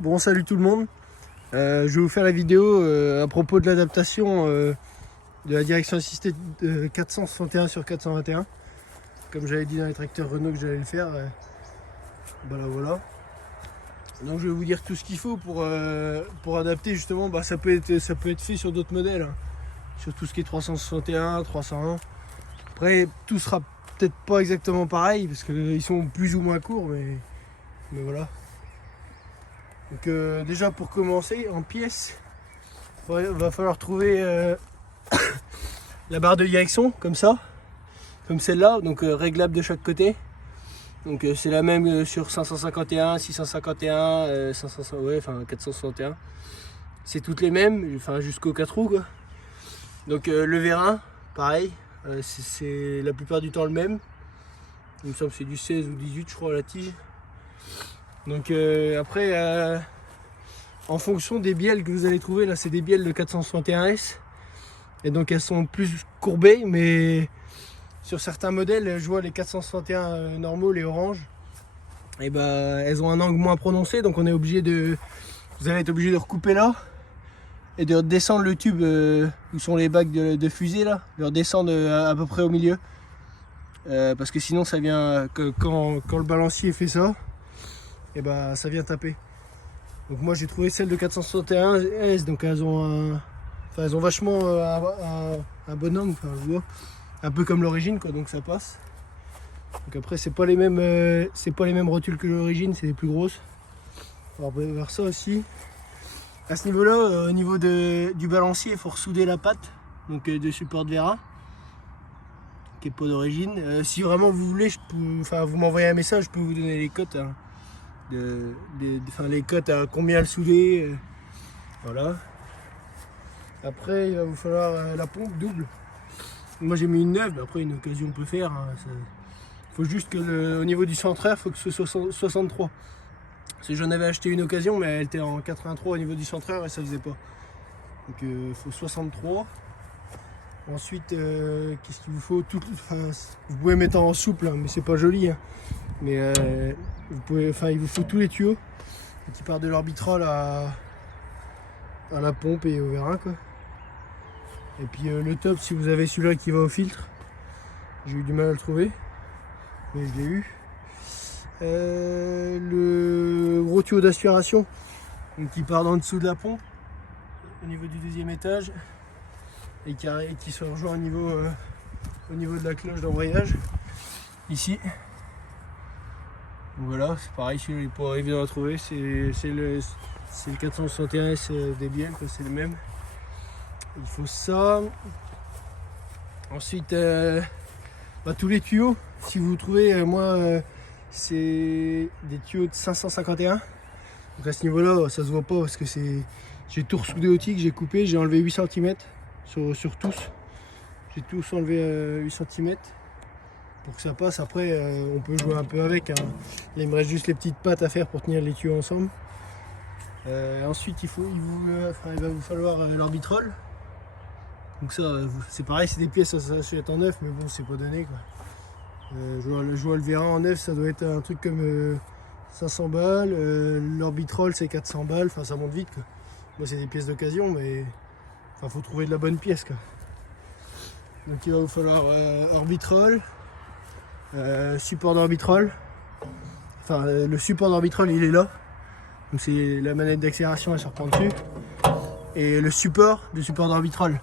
Bon, salut tout le monde. Je vais vous faire la vidéo à propos de l'adaptation de la direction assistée de 461 sur 421. Comme j'avais dit dans les tracteurs Renault que j'allais le faire. Voilà. Donc je vais vous dire tout ce qu'il faut pour adapter justement. Ça peut être fait sur d'autres modèles, hein. Sur tout ce qui est 361, 301. Après, tout sera peut-être pas exactement pareil parce qu'ils sont plus ou moins courts, mais voilà. Donc déjà pour commencer, en pièces, il va falloir trouver la barre de direction comme ça, comme celle-là, donc réglable de chaque côté. Donc c'est la même sur 551, 651, 461. C'est toutes les mêmes, jusqu'au 4 roues quoi. Donc le vérin, pareil, c'est la plupart du temps le même. Il me semble que c'est du 16 ou 18 je crois la tige. Donc après, en fonction des bielles que vous allez trouver, là c'est des bielles de 461S. Et donc elles sont plus courbées, mais sur certains modèles, je vois les 461 normaux, les oranges, et elles ont un angle moins prononcé, donc vous allez être obligé de recouper là et de redescendre le tube où sont les bacs de fusée là, de redescendre à peu près au milieu. Parce que sinon ça vient, quand le balancier fait ça, et ça vient taper. Donc moi j'ai trouvé celle de 461S, donc elles ont vachement un bon angle, je vois, un peu comme l'origine quoi, donc ça passe. Donc après c'est pas les mêmes rotules que l'origine, c'est les plus grosses. On va voir ça aussi. À ce niveau-là, au niveau du balancier, il faut ressouder la patte, donc de support de vérin, qui est pas d'origine. Si vraiment vous voulez, vous m'envoyez un message, je peux vous donner les cotes. Hein. Les cotes à combien le souder, voilà. Après il va vous falloir la pompe double. Moi j'ai mis une neuve, mais après une occasion on peut faire, hein. Faut juste que au niveau du centraire, il faut que ce soit 63. Parce que j'en avais acheté une occasion, mais elle était en 83 au niveau du centraire et ça faisait pas. Donc il faut 63. Ensuite qu'est-ce qu'il vous faut vous pouvez mettre en souple, hein, mais c'est pas joli, hein. Mais il vous faut tous les tuyaux qui partent de l'orbitrol à la pompe et au vérin quoi. Et puis le top, si vous avez celui-là qui va au filtre, j'ai eu du mal à le trouver, mais je l'ai eu. Le gros tuyau d'aspiration qui part en dessous de la pompe au niveau du deuxième étage et qui se rejoint au niveau de la cloche d'embrayage ici. Voilà, c'est pareil, celui-là il n'est pas évident à trouver, c'est le 461S des bielles, c'est le même. Il faut ça. Ensuite tous les tuyaux, si vous trouvez, c'est des tuyaux de 551. Donc à ce niveau là ça se voit pas parce que j'ai tout ressoudé au tic, j'ai coupé, j'ai enlevé 8 cm sur tous. J'ai tous enlevé 8 cm pour que ça passe. Après on peut jouer un peu avec, hein. Là, il me reste juste les petites pattes à faire pour tenir les tuyaux ensemble. Ensuite il va vous falloir l'orbitrol. Donc ça c'est pareil, c'est des pièces, ça s'achète en neuf, mais bon c'est pas donné quoi. Je vois le vérin en neuf, ça doit être un truc comme 500 balles, l'orbitrol c'est 400 balles, ça monte vite quoi. Moi c'est des pièces d'occasion, mais faut trouver de la bonne pièce quoi. Donc il va vous falloir orbitrol, support d'orbitrol. Le support d'orbitrol il est là, donc c'est la manette d'accélération, elle se reprend dessus, et le support d'orbitrol.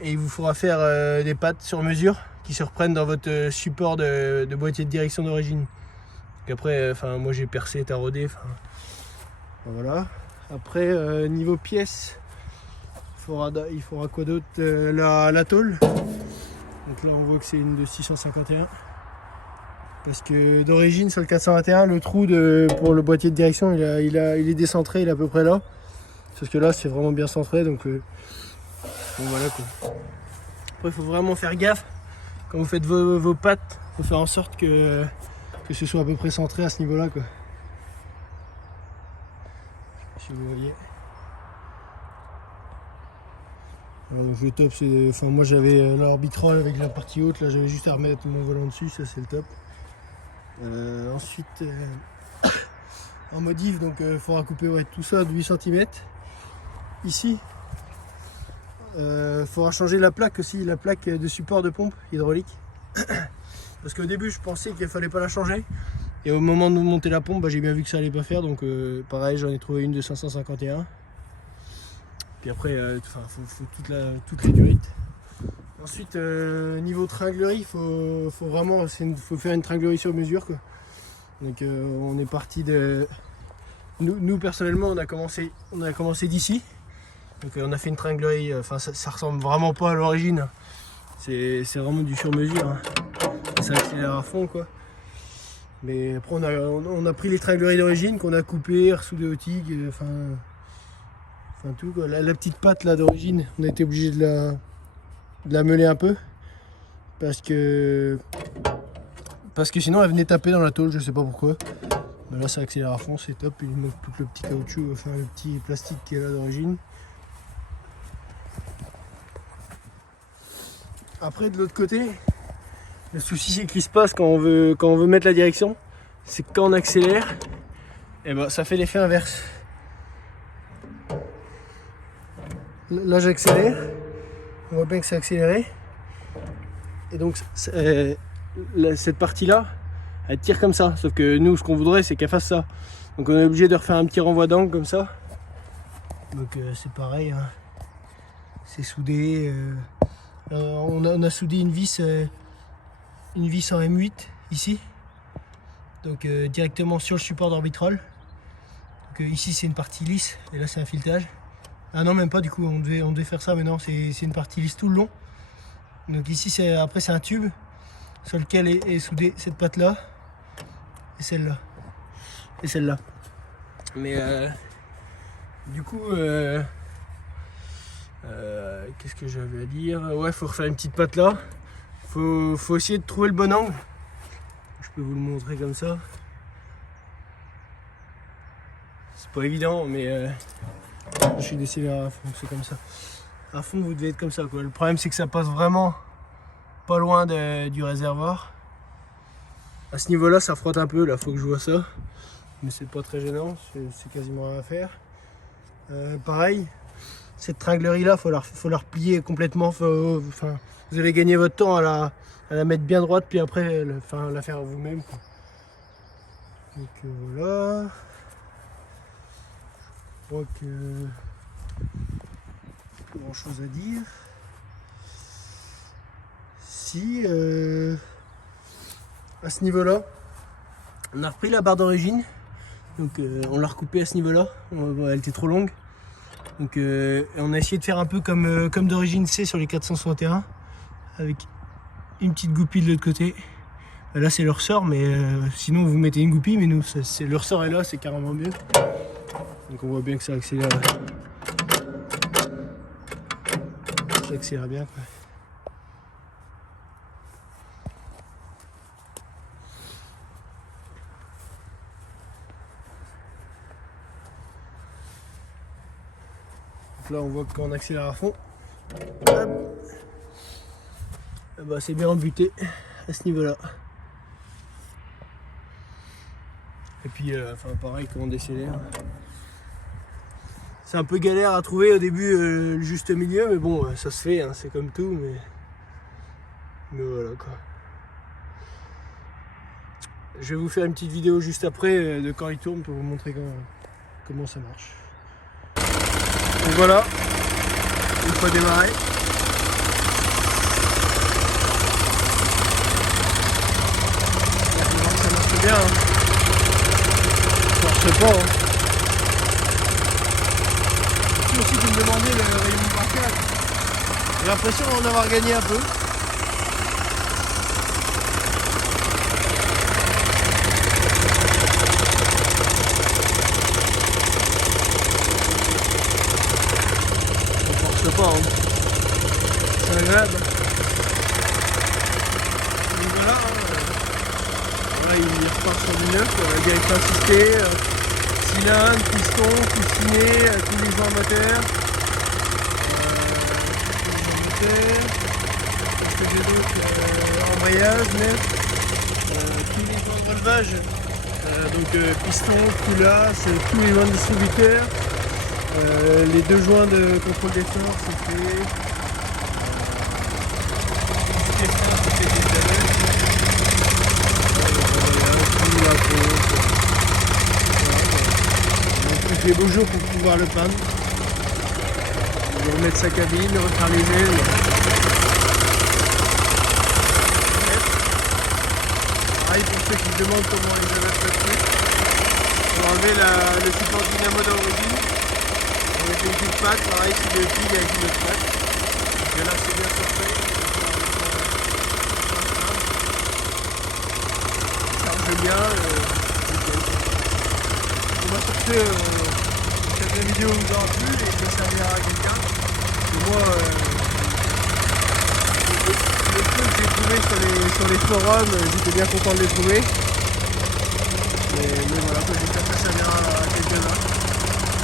Et il vous faudra faire des pattes sur mesure qui se reprennent dans votre support de boîtier de direction d'origine. Après, moi j'ai percé, taraudé. Voilà. Après, niveau pièces, il faudra quoi d'autre, la tôle. Donc là on voit que c'est une de 651. Parce que d'origine sur le 421, le trou pour le boîtier de direction il est décentré, il est à peu près là. Sauf que là c'est vraiment bien centré, donc voilà quoi. Après il faut vraiment faire gaffe quand vous faites vos pattes, il faut faire en sorte que ce soit à peu près centré à ce niveau là quoi. Je sais pas si vous voyez. Alors, donc le top c'est, moi j'avais l'orbitrol avec la partie haute, là j'avais juste à remettre mon volant dessus, ça c'est le top. Ensuite en modif, donc il faudra couper tout ça de 8 cm. Ici, il faudra changer la plaque aussi, la plaque de support de pompe hydraulique. Parce qu'au début je pensais qu'il fallait pas la changer. Et au moment de monter la pompe, j'ai bien vu que ça allait pas faire. Donc pareil, j'en ai trouvé une de 551. Puis après, faut toute la durite. Ensuite, niveau tringlerie, faut faire une tringlerie sur mesure, quoi. Donc on est parti de... Nous personnellement, on a commencé d'ici. Donc on a fait une tringlerie, ça ressemble vraiment pas à l'origine. C'est vraiment du sur-mesure, hein. Ça accélère à fond, quoi. Mais après on a pris les tringleries d'origine qu'on a coupées, ressoudées au TIG, enfin tout, quoi. La petite patte là d'origine, on a été obligé de la meuler un peu parce que sinon elle venait taper dans la tôle, je sais pas pourquoi. Mais là ça accélère à fond, c'est top. Il manque plus que le petit caoutchouc, enfin le petit plastique qui est là d'origine. Après de l'autre côté, le souci qui se passe quand on veut mettre la direction, c'est que quand on accélère, et ben ça fait l'effet inverse. Là j'accélère, on voit bien que c'est accéléré, et donc cette partie là elle tire comme ça, sauf que nous ce qu'on voudrait c'est qu'elle fasse ça, donc on est obligé de refaire un petit renvoi d'angle comme ça. Donc c'est pareil, hein. C'est soudé, on a soudé une vis en M8 ici, donc directement sur le support d'orbitrol. Donc ici c'est une partie lisse et là c'est un filetage. Ah non, même pas, du coup on devait faire ça, mais non, c'est une partie lisse tout le long. Donc ici après c'est un tube sur lequel est soudée cette patte là et celle-là et celle-là. Mais du coup qu'est-ce que j'avais à dire? Ouais, faut refaire une petite patte là. Faut essayer de trouver le bon angle. Je peux vous le montrer comme ça. C'est pas évident, mais je suis décéléré à fond, c'est comme ça. À fond, vous devez être comme ça, quoi. Le problème, c'est que ça passe vraiment pas loin du réservoir. À ce niveau-là, ça frotte un peu. Là, faut que je vois ça. Mais c'est pas très gênant, c'est quasiment rien à faire. Pareil, cette tringlerie-là, faut la replier complètement. Vous allez gagner votre temps à la mettre bien droite, puis après, la faire vous-même, quoi. Donc voilà. Je crois que pas grand chose à dire. Si à ce niveau là on a repris la barre d'origine, donc on l'a recoupée à ce niveau là, elle était trop longue, donc on a essayé de faire un peu comme d'origine C sur les 461 avec une petite goupille de l'autre côté. Là c'est le ressort, mais sinon vous mettez une goupille, mais nous le ressort est là, c'est carrément mieux. Donc on voit bien que ça accélère. Ça accélère bien, quoi. Donc là on voit que quand on accélère à fond, bah, c'est bien embuté à ce niveau là. Et puis pareil quand on décélère. C'est un peu galère à trouver au début le juste milieu, mais bon, ça se fait, hein, c'est comme tout, mais voilà, quoi. Je vais vous faire une petite vidéo juste après de quand il tourne pour vous montrer comment ça marche. Donc voilà, une fois démarré. Ça marche bien, hein. Ça marche pas, hein. Aussi de me demander le rayon de braquage. J'ai l'impression d'en avoir gagné un peu. Ça force pas, hein. C'est agréable. Donc voilà, voilà, il repart sur du neuf, la direction assistée. Cylindre, piston, coussinet, tous les joints moteurs. Qu'est-ce que j'ai d'autre? Embrayage, neuf. Tous les joints de relevage Piston, culasse, tous les joints de distributeur, les 2 joints de contrôle d'effort c'est fait, tout est frein, tout est détalé, tout la pompe, donc les beaux jours pour pouvoir le peindre, remettre sa cabine, refaire les ailes. Pareil pour ceux qui se demandent comment ils adaptent le truc. On va enlever le support dynamo d'origine. On va mettre une petite patte, pareil c'est deux piles avec une autre patte. Donc là c'est bien surfait. Ça charge bien. On va sur ce, cette vidéo vous aura plu et ça servira à quelqu'un. Et moi, le truc que j'ai trouvé sur les forums, j'étais bien content de les trouver. Mais voilà, j'espère que ça servira à quelques-uns.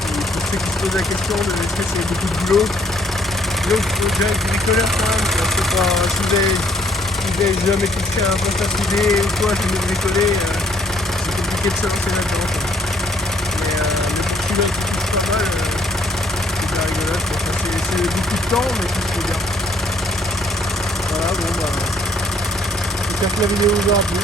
Et pour ceux qui se posent la question de est-ce que c'est beaucoup de boulot, donc il faut déjà être bricoleur quand même. Je sais pas, si vous avez jamais touché un poste à souder ou quoi, jamais bricolé, c'est compliqué de se lancer là-dedans. Mais le petit pilote qui touche pas mal, c'est de la rigolote. C'est beaucoup de temps, mais c'est trop bien. Voilà, bon bah, j'espère que la vidéo vous aura plu.